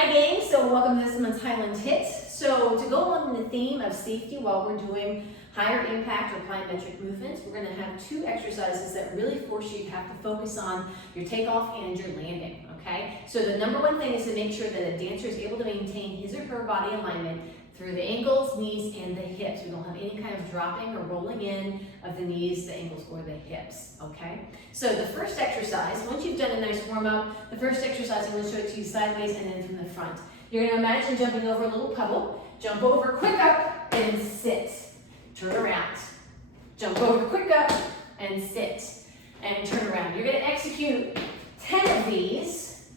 Hi gang, so welcome to this month's Highland Hits. So to go along the theme of safety while we're doing higher impact or plyometric movements, we're going to have two exercises that really force you to have to focus on your takeoff and your landing, okay? So the number one thing is to make sure that a dancer is able to maintain his or her body alignment through the ankles, knees, and the hips. We don't have any kind of dropping or rolling in of the knees, the ankles, or the hips, okay? So the first exercise, once you've done a nice warm-up, the first exercise I'm going to show it to you sideways and then from the front. You're going to imagine jumping over a little pebble, jump over, quick up, and sit. Turn around. Jump over, quick up, and sit. And turn around. You're going to execute 10 of these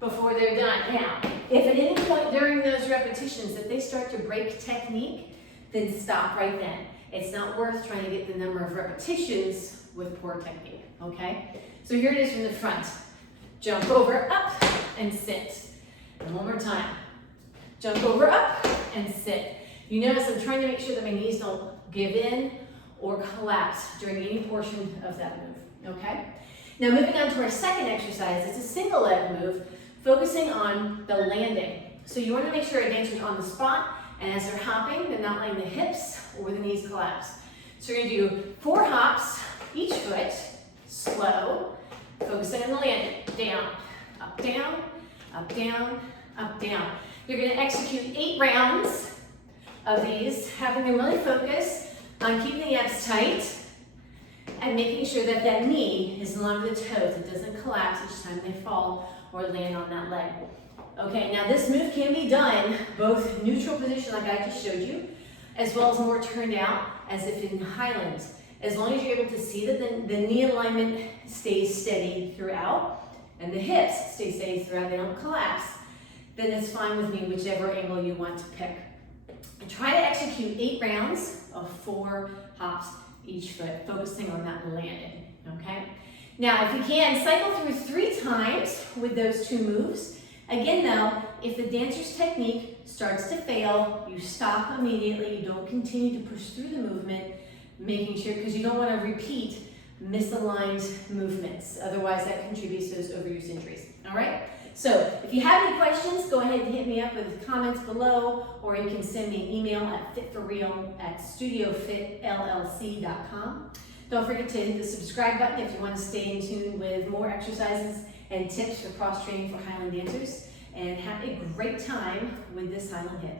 before they're done. Now, if at any point during those repetitions that they start to break technique, then stop right then. It's not worth trying to get the number of repetitions with poor technique, okay? So here it is from the front. Jump over, up, and sit. And one more time. Jump over, up, and sit. You notice I'm trying to make sure that my knees don't give in or collapse during any portion of that move, okay? Now moving on to our second exercise, it's a single leg move, focusing on the landing. So you want to make sure a dancer's on the spot, and as they're hopping, they're not letting the hips or the knees collapse. So you're going to do 4 hops, each foot, slow, focusing on the landing. Down, up, down, up, down, up, down. You're going to execute 8 rounds of these, having them really focus on keeping the abs tight and making sure that that knee is in line with the toes. It doesn't collapse each time they fall or land on that leg. Okay, now this move can be done both neutral position like I just showed you, as well as more turned out as if in Highlands. As long as you're able to see that the knee alignment stays steady throughout and the hips stay steady throughout, they don't collapse, then it's fine with me whichever angle you want to pick. And try to execute 8 rounds of 4 hops each foot, focusing on that landing, okay? Now, if you can, cycle through 3 times with those 2 moves. Again though, if the dancer's technique starts to fail, you stop immediately, you don't continue to push through the movement, making sure, because you don't want to repeat misaligned movements. Otherwise that contributes to those overuse injuries, all right? So if you have any questions, go ahead and hit me up with the comments below, or you can send me an email at fitforreal@studiofitllc.com. Don't forget to hit the subscribe button if you want to stay in tune with more exercises and tips for cross training for Highland dancers. And have a great time with this Highland Hit.